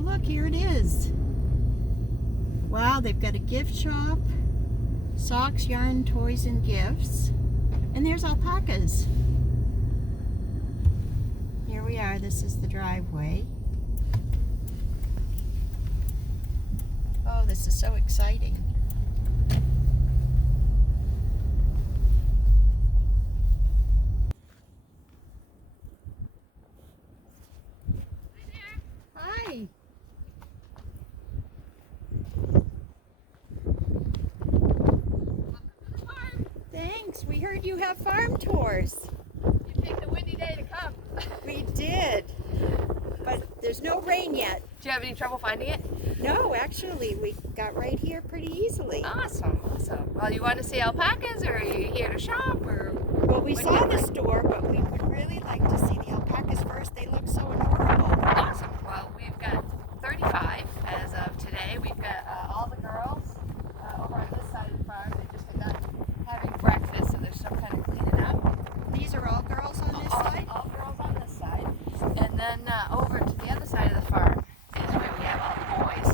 look, here it is. Wow, they've got a gift shop, socks, yarn, toys, and gifts. And there's alpacas. Here we are. This is the driveway. Oh, this is so exciting. Hi. Thanks. We heard you have farm tours. You picked a windy day to come. We did. But there's no rain yet. Do you have any trouble finding it? No, actually, we got right here pretty easily. Awesome, awesome. Well, you want to see alpacas, or are you here to shop, or? Well, we saw the store, but we would really like to see the alpacas first. They look so adorable. Awesome. Well, we've got 35 as of today. We've got all the girls over on this side of the farm. They just got done having breakfast, so there's some kind of cleaning up. These are all girls on this side? All girls on this side. And then over to the other side of the farm is where we have all the boys.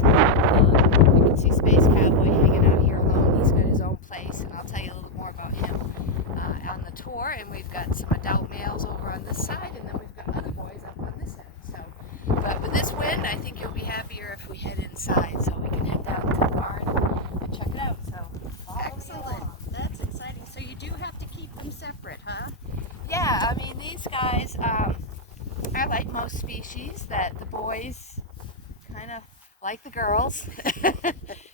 You can see Space Cowboy hanging out here alone. He's got his own place, and I'll tell you a little more about him on the tour. And we've got some adult males over on this side, and then we've got other boys up on this end. So, but with this wind, I think you'll be happier if we head inside, so we can head down to the barn and check it out. So, Excellent. That's exciting. So you do have to keep them separate, huh? yeah, I mean, these guys, I like most species that the boys kind of like the girls.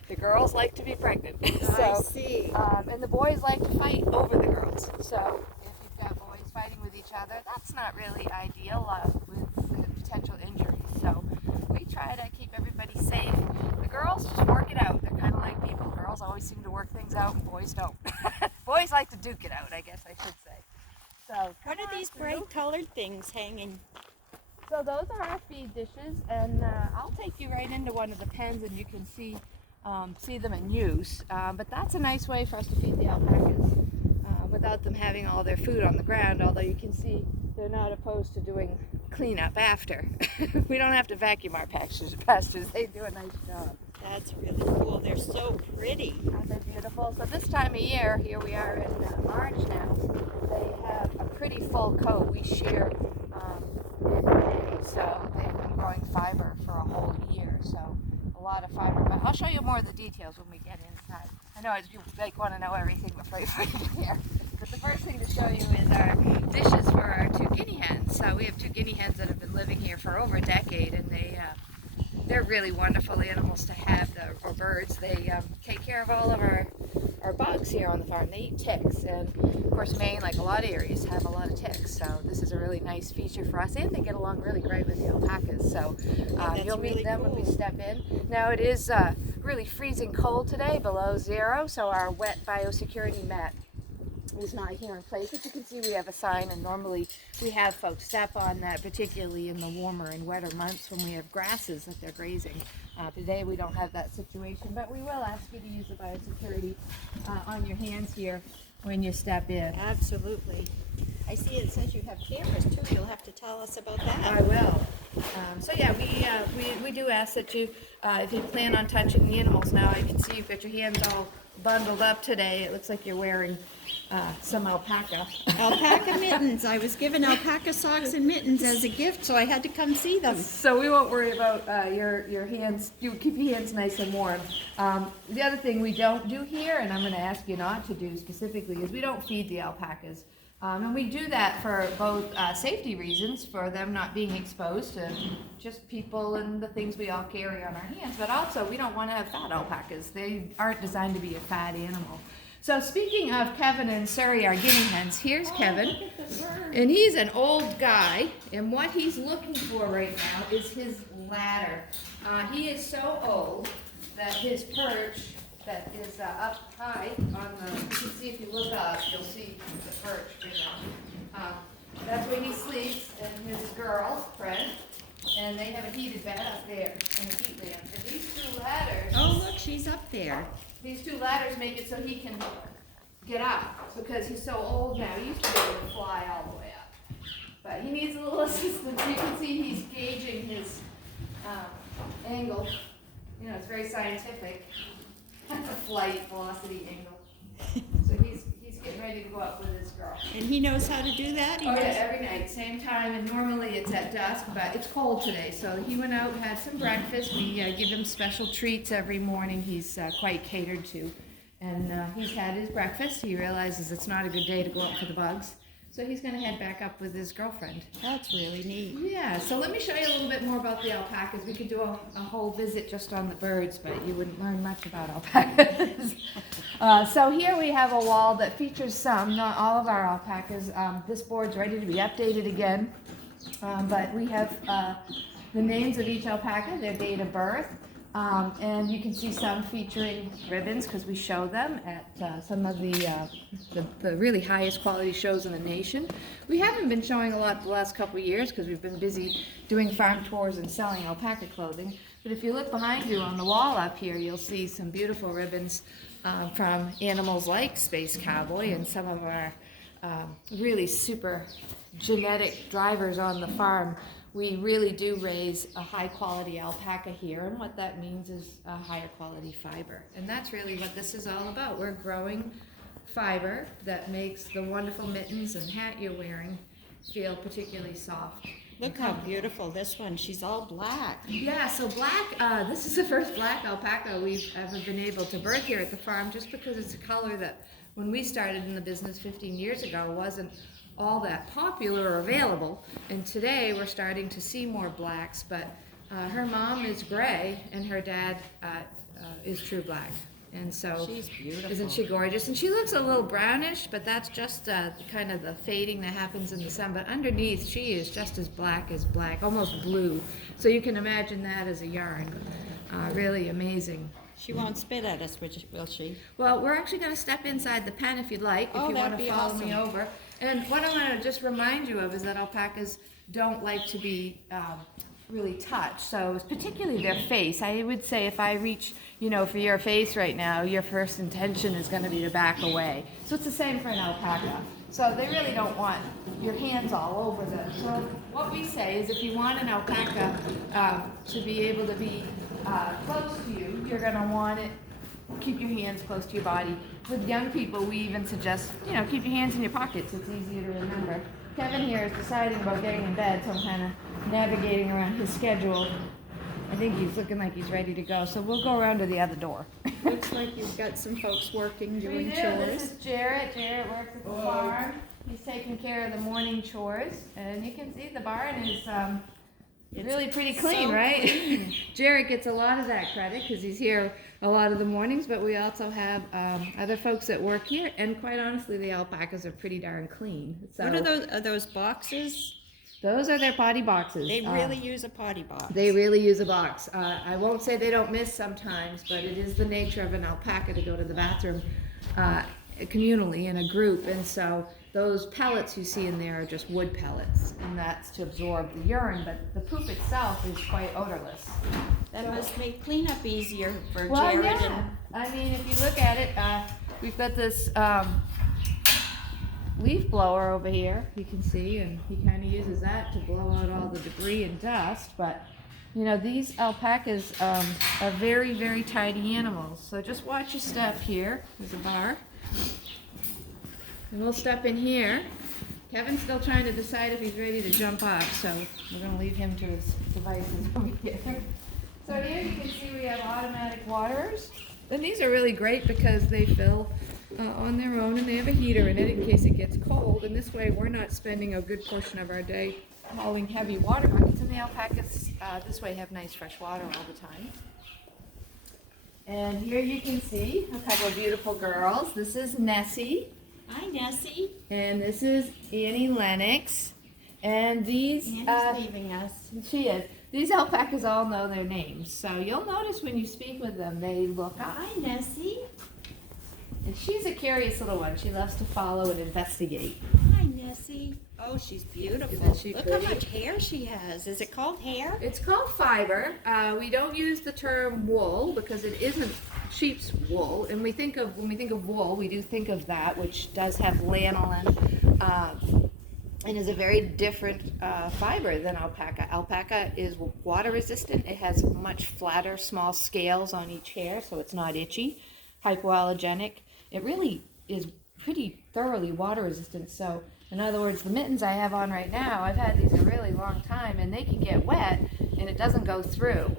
The girls like to be pregnant. I see. And the boys like to fight over the girls. So if you've got boys fighting with each other, that's not really ideal with potential injuries. So we try to keep everybody safe. The girls just work it out. They're kind of like people. Girls always seem to work things out, and boys don't. Boys like to duke it out, I guess I should say. So What are these bright colored things hanging? So those are our feed dishes, and I'll take you right into one of the pens, and you can see them in use. But that's a nice way for us to feed the alpacas without them having all their food on the ground, although you can see they're not opposed to doing cleanup after. We don't have to vacuum our pastures. They do a nice job. That's really cool. They're so pretty. Aren't they beautiful? So this time of year, here we are in March now, they have a pretty full coat. We shear in May, so they've been growing fiber for a whole year. So a lot of fiber. But I'll show you more of the details when we get inside. I know you want to know everything before you get here. But the first thing to show you is our dishes for our 2 guinea hens. So we have 2 guinea hens that have been living here for over a decade, and they're really wonderful animals to have, or birds. They take care of all of our bugs here on the farm. They eat ticks, and of course Maine, like a lot of areas, have a lot of ticks. So this is a really nice feature for us, and they get along really great with the alpacas. So you'll meet really them cool. when we step in. Now it is really freezing cold today, below 0, so our wet biosecurity mat is not here in place. As you can see, we have a sign, and normally we have folks step on that, particularly in the warmer and wetter months when we have grasses that they're grazing. Today we don't have that situation, but we will ask you to use the biosecurity on your hands here when you step in. Absolutely. I see it says you have cameras too. You'll have to tell us about that. I will. So yeah, we do ask that you, if you plan on touching the animals now, I can see you've got your hands all bundled up today. It looks like you're wearing some alpaca. Alpaca mittens. I was given alpaca socks and mittens as a gift, so I had to come see them. So we won't worry about your hands. You keep your hands nice and warm. The other thing we don't do here, and I'm going to ask you not to do specifically, is we don't feed the alpacas. And we do that for both safety reasons, for them not being exposed to just people and the things we all carry on our hands, but also we don't want to have fat alpacas. They aren't designed to be a fat animal. So speaking of Kevin and Surrey, our guinea hens, here's Kevin, and he's an old guy, and what he's looking for right now is his ladder. He is so old that his perch that is up high on the, you can see if you look up, you'll see the perch, you know. That's where he sleeps, and his girlfriend, and they have a heated bed up there in the heat lamp. And these 2 ladders, Oh, look, she's up there. these 2 ladders make it so he can get up, because he's so old now. He used to be able to fly all the way up. But he needs a little assistance. You can see he's gauging his angle. You know, it's very scientific. Flight velocity angle. So he's getting ready to go up with his girl. And he knows how to do that? Oh yeah, every night, same time, and normally it's at dusk, but it's cold today, so he went out and had some breakfast. We give him special treats every morning. He's quite catered to, and he's had his breakfast. He realizes it's not a good day to go out for the bugs, so he's going to head back up with his girlfriend. That's really neat. Yeah, so let me show you a little bit more about the alpacas. We could do a whole visit just on the birds, but you wouldn't learn much about alpacas. So here we have a wall that features some, not all of our alpacas. This board's ready to be updated again, but we have the names of each alpaca, their date of birth, and you can see some featuring ribbons because we show them at some of the really highest quality shows in the nation. We haven't been showing a lot the last couple of years because we've been busy doing farm tours and selling alpaca clothing. But if you look behind you on the wall up here, you'll see some beautiful ribbons from animals like Space Cowboy and some of our really super genetic drivers on the farm. We really do raise a high quality alpaca here, and what that means is a higher quality fiber. And that's really what this is all about. We're growing fiber that makes the wonderful mittens and hat you're wearing feel particularly soft. Look how beautiful this one. She's all black. Yeah, so black, this is the first black alpaca we've ever been able to birth here at the farm, just because it's a color that when we started in the business 15 years ago wasn't all that popular or available. And today we're starting to see more blacks, but her mom is gray and her dad is true black. And so, she's beautiful. Isn't she gorgeous? And she looks a little brownish, but that's just kind of the fading that happens in the sun. But underneath, she is just as black, almost blue. So you can imagine that as a yarn. Really amazing. She won't spit at us, will she? Well, we're actually going to step inside the pen if you'd like, if you want to follow me over. And what I want to just remind you of is that alpacas don't like to be really touched. So particularly their face. I would say if I reach, for your face right now, your first intention is going to be to back away. So it's the same for an alpaca. So they really don't want your hands all over them. So what we say is if you want an alpaca to be able to be close to you, you're going to want it, keep your hands close to your body. With young people, we even suggest, keep your hands in your pockets. It's easier to remember. Kevin here is deciding about getting in bed, so I'm kind of navigating around his schedule. I think he's looking like he's ready to go, so we'll go around to the other door. Looks like you've got some folks working, doing chores. This is Jarrett. Jarrett works at the farm. He's taking care of the morning chores, and you can see the barn is really pretty clean, so right? Clean. Jared gets a lot of that credit because he's here a lot of the mornings, but we also have other folks that work here, and quite honestly, the alpacas are pretty darn clean. So What are those? Are those boxes? those are their potty boxes. They really use a potty box. They really use a box. I won't say they don't miss sometimes, but it is the nature of an alpaca to go to the bathroom communally in a group, and so those pellets you see in there are just wood pellets, and that's to absorb the urine, but the poop itself is quite odorless. That must make cleanup easier for Well, Jared. yeah. I mean, if you look at it, we've got this leaf blower over here, you can see, and he kind of uses that to blow out all the debris and dust, but these alpacas are very, very tidy animals. So just watch your step here. There's a bar. And we'll step in here. Kevin's still trying to decide if he's ready to jump off, so we're going to leave him to his devices over here. So here you can see we have automatic waterers. And these are really great because they fill on their own, and they have a heater in it in case it gets cold. And this way we're not spending a good portion of our day hauling heavy water buckets. And the alpacas this way have nice fresh water all the time. And here you can see a couple of beautiful girls. This is Nessie. Hi, Nessie. And this is Annie Lennox. And these... Annie's leaving us. She is. These alpacas all know their names. So you'll notice when you speak with them, they look up. Hi, Nessie. And she's a curious little one. She loves to follow and investigate. Hi, Nessie. Oh, she's beautiful. Isn't she Look pretty? how much hair she has. Is it called hair? It's called fiber. We don't use the term wool because it isn't sheep's wool. And when we think of wool, we do think of that, which does have lanolin and is a very different fiber than alpaca. Alpaca is water resistant. It has much flatter, small scales on each hair, so it's not itchy. Hypoallergenic. It really is pretty thoroughly water resistant. So, in other words, the mittens I have on right now, I've had these a really long time, and they can get wet, and it doesn't go through.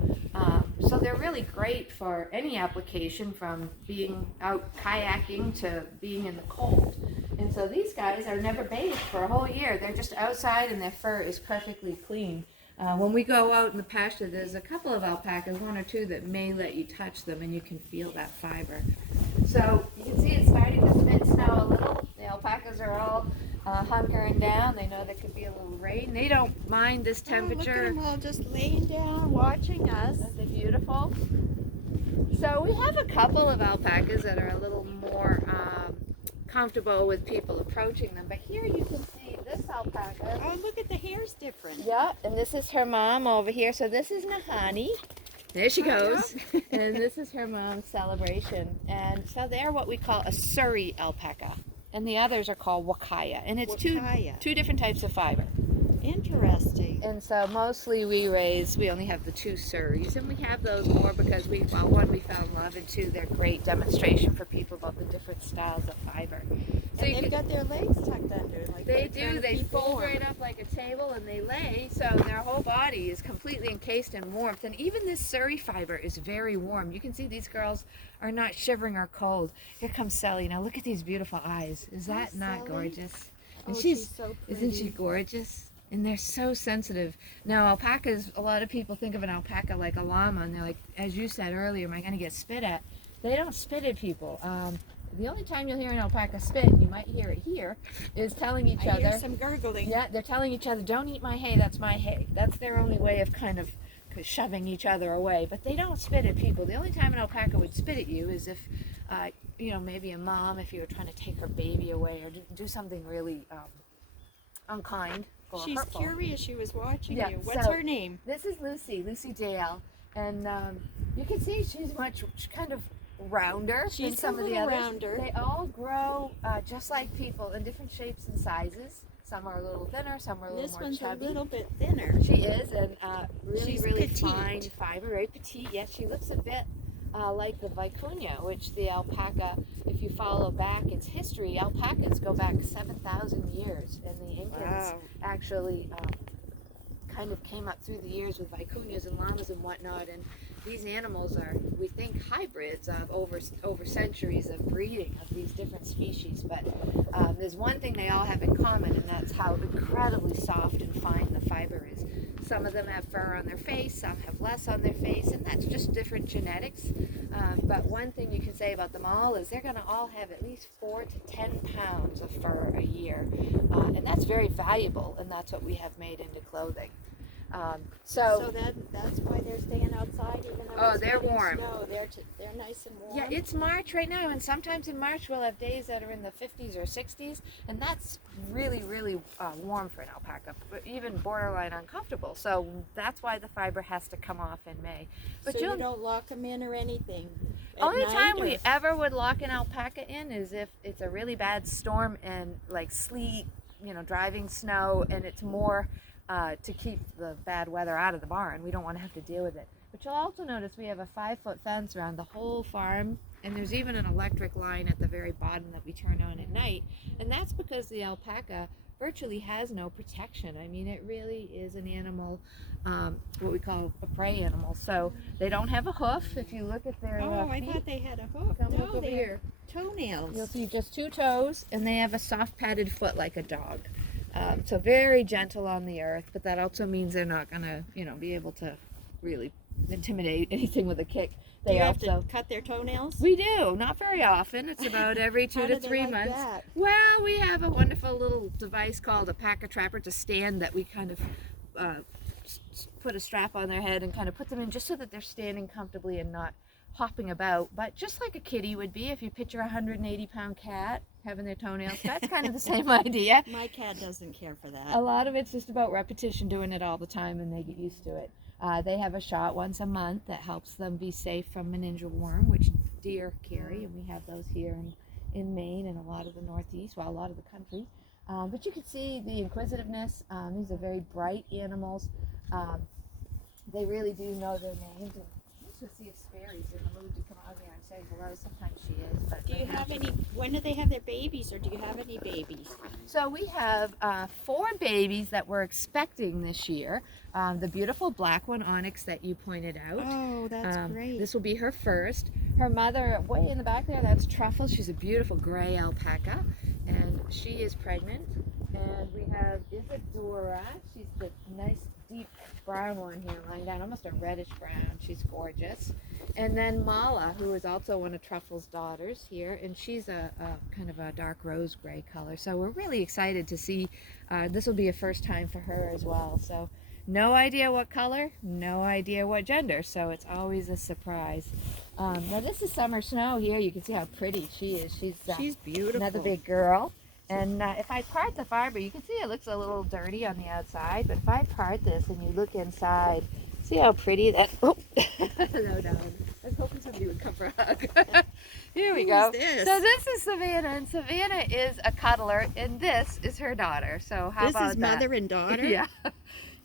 So they're really great for any application, from being out kayaking to being in the cold. And so these guys are never bathed for a whole year. They're just outside and their fur is perfectly clean. When we go out in the pasture, there's a couple of alpacas, one or two, that may let you touch them and you can feel that fiber. So you can see it's starting to snow a little. The alpacas are all hunkering down. They know there could be a little rain. They don't mind this temperature. Oh, look at them all just laying down, watching us. Isn't it beautiful? So we have a couple of alpacas that are a little more comfortable with people approaching them. But here you can see this alpaca. Oh, look at the hair's different. Yeah, and this is her mom over here. So this is Nahani. There she goes. And this is her mom's Celebration. And so they're what we call a Surrey alpaca. And the others are called Wakaya. And it's two different types of fiber. Interesting. And so mostly we only have the two Surreys, and we have those more because one, we found love, and two, they're great demonstration for people about the different styles of fiber. So and they've got their legs tucked under. Like they do. They fold right up like a table and they lay, so their whole body is completely encased in warmth. And even this Surrey fiber is very warm. You can see these girls are not shivering or cold. Here comes Sally. Now look at these beautiful eyes. Is that not gorgeous? And she's so pretty. Isn't she gorgeous? And they're so sensitive. Now, alpacas, a lot of people think of an alpaca like a llama, and they're like, as you said earlier, am I going to get spit at? They don't spit at people. The only time you'll hear an alpaca spit, and you might hear it here, is telling each other. I hear some gurgling. Yeah, they're telling each other, don't eat my hay, that's my hay. That's their only way of kind of shoving each other away. But they don't spit at people. The only time an alpaca would spit at you is if, maybe a mom, if you were trying to take her baby away or do something really unkind. She's hurtful. curious. She was watching Yeah, you. What's so her name? This is Lucy JL, and you can see she's kind of rounder than She's some a of the little others. rounder. They all grow just like people in different shapes and sizes. Some are a little thinner, some are a little This more one's chubby. a little bit thinner. She is, and She's really petite. fine fiber, very petite. Yes, she looks a bit like the vicuña, which the alpaca, if you follow back its history, alpacas go back 7,000 years, and the Incans actually kind of came up through the years with vicuñas and llamas and whatnot, and these animals are, we think, hybrids of over centuries of breeding of these different species. But there's one thing they all have in common, and that's how incredibly soft and fine the fiber is. Some of them have fur on their face, some have less on their face, and that's just different genetics. But one thing you can say about them all is they're going to all have at least 4 to 10 pounds of fur a year. And that's very valuable, and that's what we have made into clothing. So that's why they're staying outside, even though they're warm. Snow. They're nice and warm. Yeah, it's March right now, and sometimes in March we'll have days that are in the 50s or 60s, and that's really, really warm for an alpaca, but even borderline uncomfortable. So that's why the fiber has to come off in May. But so you don't lock them in or anything? Only time we ever would lock an alpaca in is if it's a really bad storm and like sleet, driving snow, and it's more to keep the bad weather out of the barn. We don't want to have to deal with it. But you'll also notice we have a 5-foot fence around the whole farm, and there's even an electric line at the very bottom that we turn on at night, and that's because the alpaca virtually has no protection. I mean, it really is an animal, what we call a prey animal. So they don't have a hoof. If you look at their I feet, thought they had a hoof. come No, look over they here. have toenails. You'll see just 2 toes, and they have a soft padded foot like a dog. So very gentle on the earth, but that also means they're not gonna, be able to really intimidate anything with a kick. Do you have to cut their toenails? We do, not very often. It's about every 2 to 3 months. That? Well, we have a wonderful little device called a packer trapper. It's a stand that we kind of put a strap on their head and kind of put them in just so that they're standing comfortably and not hopping about, but just like a kitty would be. If you picture a 180-pound cat having their toenails, that's kind of the same idea. My cat doesn't care for that. A lot of it's just about repetition, doing it all the time, and they get used to it. They have a shot once a month that helps them be safe from meningeal worm, which deer carry, and we have those here in Maine and a lot of the Northeast, well, a lot of the country. But you can see the inquisitiveness. These are very bright animals. Um, they really do know their names. And let's just see if Sperry's in the mood to come out here and say hello. Sometimes she is. But Do you have any, when do they have their babies, or do you have any babies? So we have 4 babies that we're expecting this year. The beautiful black one, Onyx, that you pointed out. Oh, that's great. This will be her first. Her mother, way in the back there, that's Truffle. She's a beautiful gray alpaca, and she is pregnant. And we have Isadora. She's the nice deep brown one here, lying down, almost a reddish brown. She's gorgeous. And then Mala, who is also one of Truffle's daughters here, and she's a kind of a dark rose gray color. So we're really excited to see. This will be a first time for her as well. So no idea what color, no idea what gender. So it's always a surprise. Now this is Summer Snow here. You can see how pretty she is. She's beautiful. another big girl. And if I part the fiber, you can see it looks a little dirty on the outside, but if I part this and you look inside, see how pretty that, oh, hello, darling. I was hoping somebody would come for a hug. Here we go. Who's this? So this is Savannah, and Savannah is a cuddler, and this is her daughter. So how about that? This is mother and daughter? Yeah.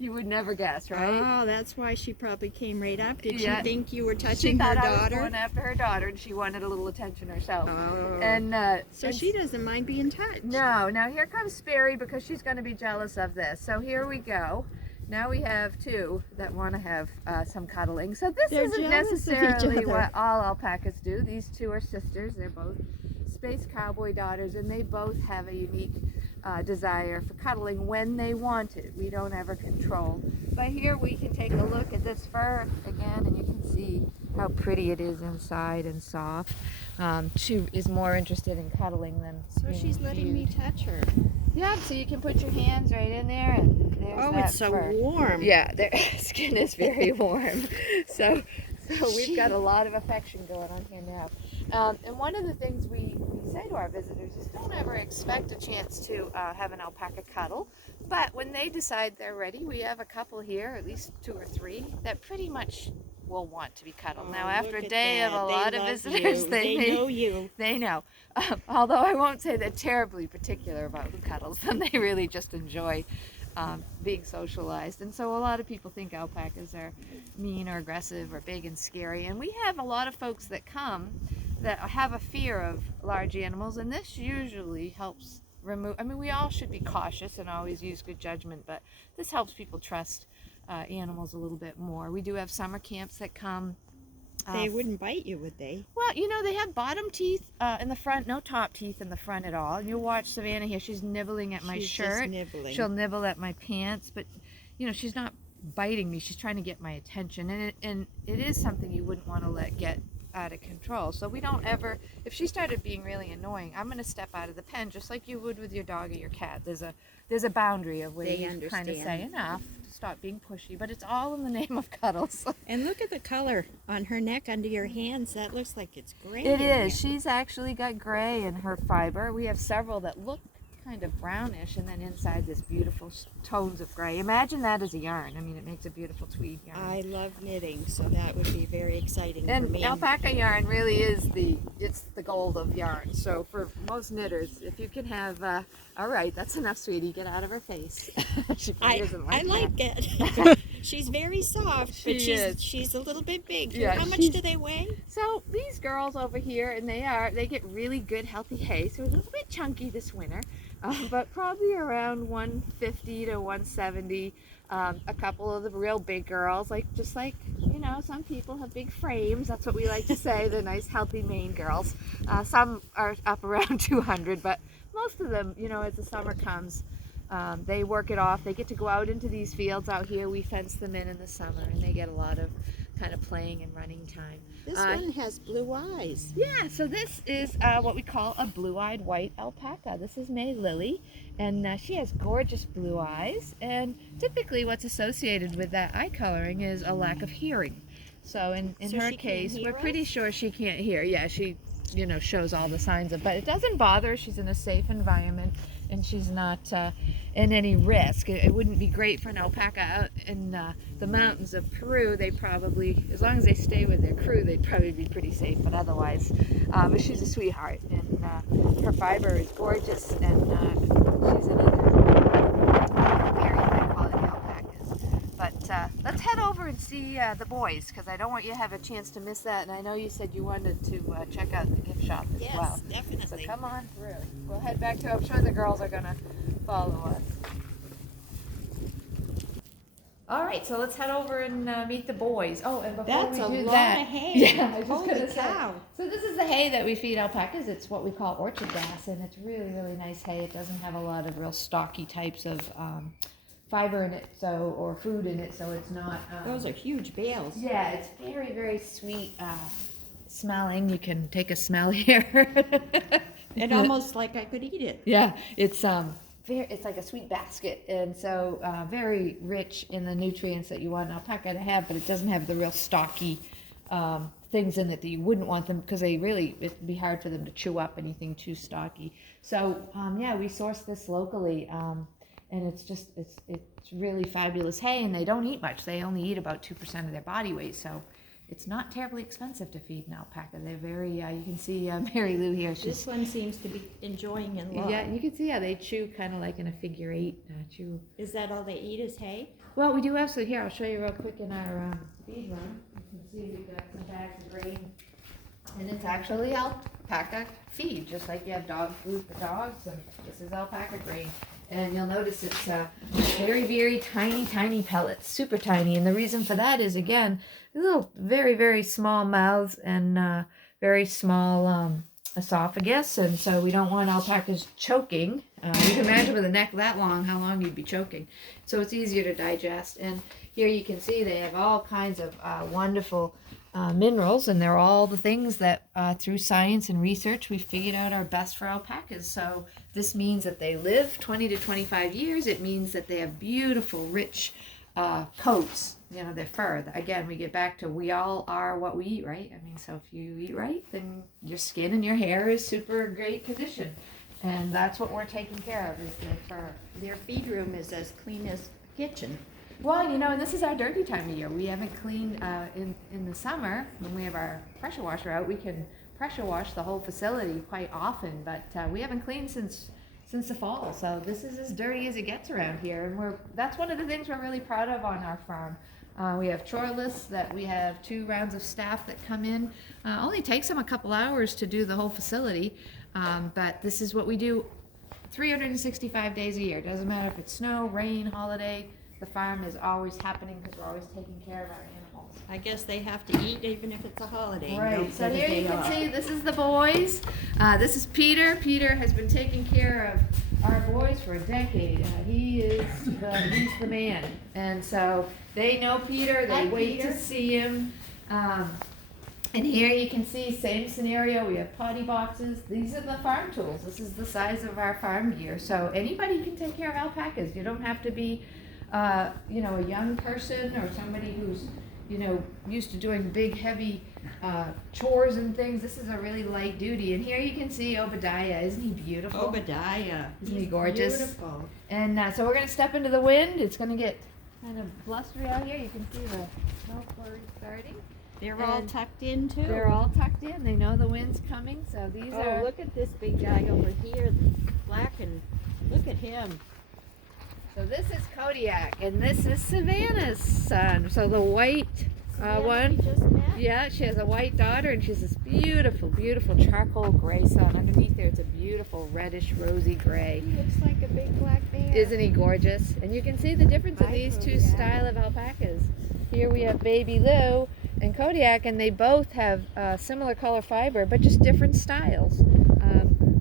You would never guess, right? Oh, that's why she probably came right up. Did Yeah. she think you were She touching her thought I was daughter? going after her daughter, and she wanted a little attention herself. Oh. And So she doesn't mind being touched. No, now here comes Sperry because she's going to be jealous of this. So here we go. Now we have 2 that want to have some cuddling. So this They're isn't jealous of each necessarily other. what all alpacas do. These 2 are sisters. They're both space cowboy daughters, and they both have a unique desire for cuddling when they want it. We don't ever control. But here we can take a look at this fur again, and you can see how pretty it is inside and soft. She is more interested in cuddling than So she's letting me touch her. Yeah, so you can put your hands right in there, and there's Oh, that it's so fur. warm. Yeah, their skin is very warm. So we've got a lot of affection going on here now. And one of the things we say to our visitors is don't ever expect a chance to have an alpaca cuddle. But when they decide they're ready, we have a couple here, at least 2 or 3, that pretty much will want to be cuddled. Oh, now, after a look at day of that. a They lot of love visitors, you. they know you. They know. Although I won't say they're terribly particular about who cuddles them. They really just enjoy being socialized. And so a lot of people think alpacas are mean or aggressive or big and scary. And we have a lot of folks that come that have a fear of large animals, and this usually helps remove, I mean, we all should be cautious and always use good judgment, but this helps people trust animals a little bit more. We do have summer camps that come. They wouldn't bite you, would they? Well, you know, they have bottom teeth in the front, no top teeth in the front at all. And you'll watch Savannah here. She's nibbling at my She's shirt. just nibbling. She'll nibble at my pants, but, you know, she's not biting me. She's trying to get my attention. And it is something you wouldn't want to let get out of control. So we don't ever, if she started being really annoying, I'm going to step out of the pen just like you would with your dog or your cat. There's a boundary of where They you kind of understand. say enough to stop being pushy, but it's all in the name of cuddles. And look at the color on her neck under your hands. That looks like it's gray. It in there. is. She's actually got gray in her fiber. We have several that look kind of brownish, and then inside this beautiful tones of gray. Imagine that as a yarn. I mean, it makes a beautiful tweed yarn. I love knitting, so that would be very exciting for And me. alpaca yarn really is it's the gold of yarn. So for most knitters, if you can have, all right, that's enough, sweetie. Get out of her face. She probably doesn't I that. like it. She's very soft, but She is. she's a little bit big. Yeah, How much do they weigh? So these girls over here, and they get really good healthy hay, so a little bit chunky this winter, but probably around 150 to 170. A couple of the real big girls, just like, you know, some people have big frames. That's what we like to say, the nice healthy Maine girls. Some are up around 200, but most of them, you know, as the summer comes, they work it off. They get to go out into these fields out here. We fence them in the summer, and they get a lot of kind of playing and running time. This one has blue eyes. Yeah, so this is what we call a blue-eyed white alpaca. This is May Lily, and she has gorgeous blue eyes, and typically what's associated with that eye coloring is a lack of hearing. So in So her she can't case, hear we're pretty us? sure she can't hear. Yeah, you know, shows all the signs of, but it doesn't bother her. She's in a safe environment, and she's not in any risk. It wouldn't be great for an alpaca out in the mountains of Peru. They probably, as long as they stay with their crew, they'd probably be pretty safe, but otherwise, but she's a sweetheart, and her fiber is gorgeous, and she's another very high quality alpacas. But let's head over and see the boys, because I don't want you to have a chance to miss that, and I know you said you wanted to check out the gift shop as well. Yes, definitely. So come on through. We'll head back to, I'm sure the girls are going to follow us. All right, so let's head over and meet the boys. Oh, and before That's we a do lot that, of hay. yeah, I was just Holy gonna say. cow. So this is the hay that we feed alpacas. It's what we call orchard grass, and it's really, really nice hay. It doesn't have a lot of real stocky types of fiber in it, so, or food in it, so it's not. Those are huge bales. Yeah, it's very, very sweet smelling. You can take a smell here. It almost like I could eat it. Yeah, it's it's like a sweet basket, and so very rich in the nutrients that you want an alpaca to have, but it doesn't have the real stocky things in it that you wouldn't want them, because it'd be hard for them to chew up anything too stocky. So yeah, we source this locally, and it's really fabulous hay, and they don't eat much. They only eat about 2% of their body weight, so it's not terribly expensive to feed an alpaca. They're very, you can see Mary Lou here. This one seems to be enjoying and love. Yeah, you can see how they chew kind of like in a figure eight. Chew. Is that all they eat is hay? Well, we do have some here. I'll show you real quick in our feed room. You can see we've got some bags of grain, and it's actually alpaca feed, just like you have dog food for dogs. And this is alpaca grain. And you'll notice it's very, very tiny, tiny pellets, super tiny. And the reason for that is, again, little, very, very small mouths and very small esophagus. And so we don't want alpacas choking. You can imagine with a neck that long, how long you'd be choking. So it's easier to digest. And here you can see they have all kinds of wonderful minerals, and they're all the things that through science and research we figured out are best for alpacas. So this means that they live 20 to 25 years. It means that they have beautiful, rich coats, you know, their fur. Again, we get back to we all are what we eat, right? I mean, so if you eat right, then your skin and your hair is super great condition. And that's what we're taking care of, is their fur. Their feed room is as clean as a kitchen. Well, you know, and this is our dirty time of year. We haven't cleaned in the summer when we have our pressure washer out. We can pressure wash the whole facility quite often, but we haven't cleaned since the fall. So this is as dirty as it gets around here, and that's one of the things we're really proud of on our farm. We have chore lists that we have 2 rounds of staff that come in. Only takes them a couple hours to do the whole facility, but this is what we do 365 days a year. Doesn't matter if it's snow, rain, holiday. The farm is always happening because we're always taking care of our animals. I guess they have to eat even if it's a holiday. Right. Don't So get a here day you can off. see this is the boys. This is Peter. Peter has been taking care of our boys for a decade. He's the man. And so they know Peter. They Hi, wait Peter. to see him. And here you can see, same scenario, we have potty boxes. These are the farm tools. This is the size of our farm gear. So anybody can take care of alpacas. You don't have to be you know, a young person or somebody who's, you know, used to doing big, heavy chores and things. This is a really light duty. And here you can see Obadiah. Isn't he beautiful? Obadiah. Isn't he gorgeous? Beautiful. And so we're going to step into the wind. It's going to get kind of blustery out here. You can see the smoke already starting. They're all And tucked in too. They're all tucked in. They know the wind's coming. So these are... Oh, look at this big guy over here, black, and look at him. So this is Kodiak, and this is Savannah's son. So the white one, We just met. yeah, she has a white daughter, and she's this beautiful, beautiful charcoal gray son. Underneath there, it's a beautiful reddish, rosy gray. He looks like a big black bear. Isn't he gorgeous? And you can see the difference of Hi, these two Kodiak. style of alpacas. Here we have Baby Lou and Kodiak, and they both have similar color fiber, but just different styles.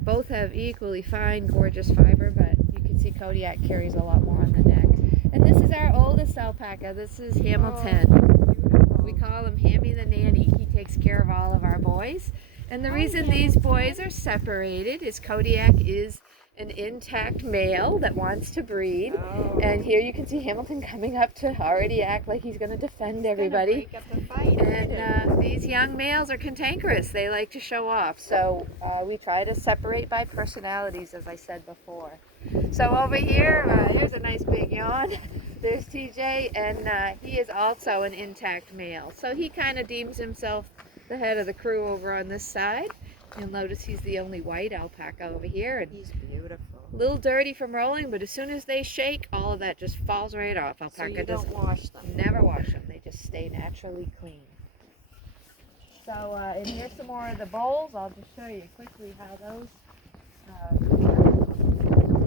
Both have equally fine, gorgeous fiber, but you can see Kodiak carries a lot more on the neck. And this is our oldest alpaca. This is Hamilton. Beautiful. We call him Hammy the Nanny. He takes care of all of our boys. And the Hi, reason these boys are separated is Kodiak is an intact male that wants to breed. Oh. And here you can see Hamilton coming up to already act like he's going to defend everybody. Break up the fight. And these young males are cantankerous. They like to show off. So we try to separate by personalities, as I said before. So over here, here's a nice big yawn. There's TJ, and he is also an intact male. So he kind of deems himself the head of the crew over on this side. You'll notice he's the only white alpaca over here. And He's beautiful. a little dirty from rolling, but as soon as they shake, all of that just falls right off. So Alpaca you does don't wash them. never wash them. They just stay naturally clean. So, and here's some more of the bowls. I'll just show you quickly how those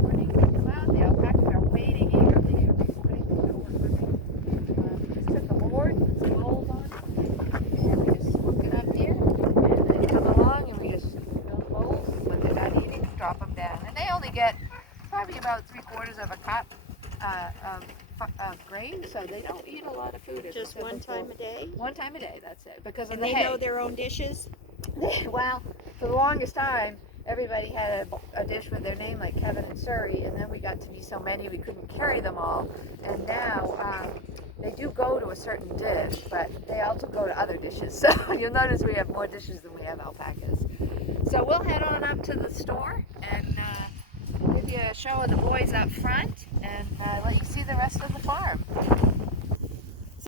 morning they come out. The alpacas are waiting eagerly every morning to know we're coming. We just took a board, put some bowls on it, and we just hook it up here. And they come along and we just fill the bowls. When they're done eating, drop them down. And they only get probably about 3/4 of a cup of grain, so they don't eat a lot of food. as I Just said one before. time a day? One time a day, that's it. Because of And the they hay. know their own dishes? Well, for the longest time, everybody had a dish with their name, like Kevin and Surrey, and then we got to be so many we couldn't carry them all. And now they do go to a certain dish, but they also go to other dishes. So you'll notice we have more dishes than we have alpacas. So we'll head on up to the store and give you a show of the boys up front and let you see the rest of the farm.